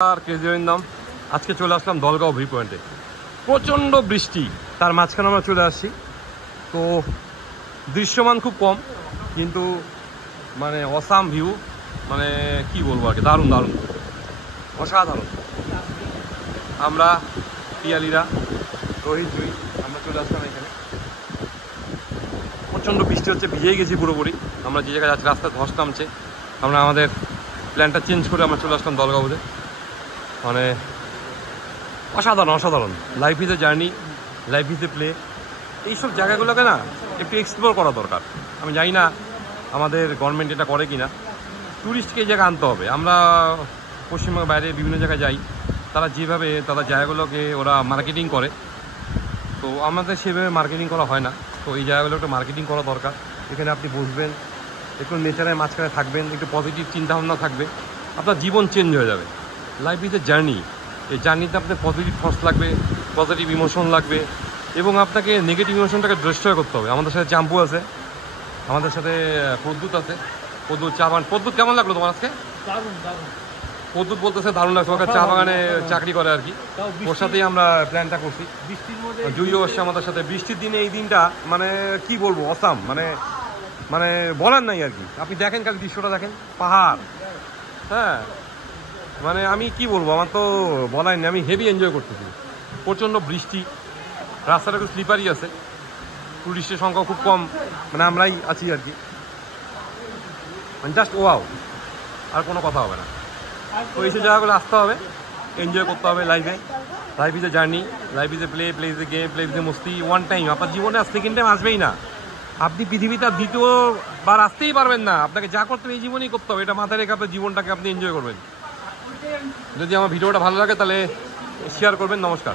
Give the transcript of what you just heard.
আর কেজিওর নাম আজকে চলে আসলাম দলগাঁও ভিউ পয়েন্টে। প্রচণ্ড বৃষ্টি, তার মাঝখানে আমরা চলে আসছি। তো দৃশ্যমান খুব কম, কিন্তু মানে অসাম ভিউ, মানে কি বলবো আর কি, দারুণ দারুণ অসাধারণ। আমরা পিয়ালিরা রোহিত জুই আমরা চলে আসলাম এখানে। প্রচণ্ড বৃষ্টি হচ্ছে, ভিজেই গেছি পুরোপুরি। আমরা যে জায়গায় যাচ্ছি রাস্তায় ধস নামছে। আমরা আমাদের প্ল্যানটা চেঞ্জ করে আমরা চলে আসলাম দলগাঁওতে। মানে অসাধারণ অসাধারণ। Life is a journey, life is a play. এইসব জায়গাগুলোকে না একটু এক্সপ্লোর করা দরকার। আমি জানি না আমাদের গভর্নমেন্ট এটা করে কি না। ট্যুরিস্টকে এই জায়গায় আনতে হবে। আমরা পশ্চিমবঙ্গের বাইরে বিভিন্ন জায়গায় যাই, তারা যেভাবে তাদের জায়গাগুলোকে ওরা মার্কেটিং করে, তো আমাদের সেভাবে মার্কেটিং করা হয় না। তো এই জায়গাগুলো একটু মার্কেটিং করা দরকার। এখানে আপনি বসবেন, একটু নেচারের মাঝখানে থাকবেন, একটু পজিটিভ চিন্তাভাবনা থাকবে, আপনার জীবন চেঞ্জ হয়ে যাবে। Life is a journey. এই জার্নিতে আপনার পজিটিভ থটস লাগবে, পজিটিভ ইমোশন লাগবে, এবং আপনাকে নেগেটিভ ইমোশনটাকে ডিস্ট্রয় করতে হবে। আমাদের সাথে চাম্পু আছে, আমাদের সাথে প্রদ্যুৎ আছে। প্রদ্যুৎ চা বাগান। প্রদ্যুৎ কেমন লাগলো তোমার আজকে? প্রদ্যুৎ বলতেছে দারুণ লাগছে, ওকে চা বাগানে চাকরি করে আর কি। ওর সাথেই আমরা প্ল্যানটা করছি। জুইও আসছে আমাদের সাথে। বৃষ্টির দিনে এই দিনটা মানে কি বলবো, অসাম, মানে মানে বলার নাই আর কি। আপনি দেখেন খালি দৃশ্যটা দেখেন, পাহাড়, হ্যাঁ, মানে আমি কি বলবো, আমার তো বলাই নেই। আমি হেভি এনজয় করতেছি। প্রচণ্ড বৃষ্টি, রাস্তাটা একটু স্লিপারই আছে, টুরিস্টের সংখ্যা খুব কম, মানে আমরাই আছি আর কি। মানে জাস্ট ওয়াও, আর কোনো কথা হবে না। তো এইসব জায়গাগুলো আসতে হবে, এনজয় করতে হবে লাইফে। Life is a journey, life is a play, play is a game, play is a মস্তি। ওয়ান টাইম, আপনার জীবনে আর সেকেন্ড টাইম আসবেই না। আপনি পৃথিবীতে আর দ্বিতীয়বার আসতেই পারবেন না। আপনাকে যা করতে হবে এই জীবনেই করতে হবে। এটা মাথায় রেখে আপনার জীবনটাকে আপনি এনজয় করবেন। যদি আমার ভিডিওটা ভালো লাগে তাহলে শেয়ার করবেন। নমস্কার।